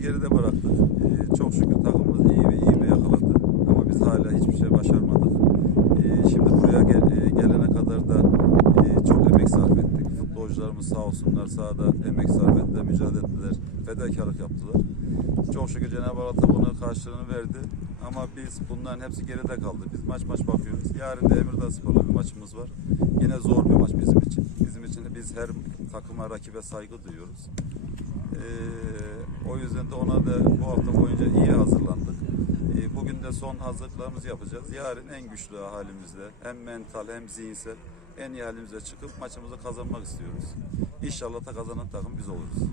geride bıraktık. Ee, çok şükür takımımız iyi ve iyi ve yakaladı. Ama biz hala hiçbir şey başarmadık. Ee, şimdi buraya gel, e, gelene kadar da e, çok emek sarf ettik. Futbolcularımız sağ olsunlar sahada emek sarf ettiler, mücadele ettiler. Fedakarlık yaptılar. Çok şükür Cenab-ı Allah da bunun karşılığını verdi. Ama biz bunların hepsi geride kaldı. Biz maç maç bakıyoruz. Yarın da Emirdağ Spor'la bir maçımız var. Yine zor bir maç bizim için. Bizim için de biz her takıma rakibe saygı duyuyoruz. Ee, yüzden de ona da bu hafta boyunca iyi hazırlandık. Ee, bugün de son hazırlıklarımızı yapacağız. Yarın en güçlü halimizde hem mental hem zihinsel en iyi halimizde çıkıp maçımızı kazanmak istiyoruz. İnşallah da kazanan takım biz oluruz.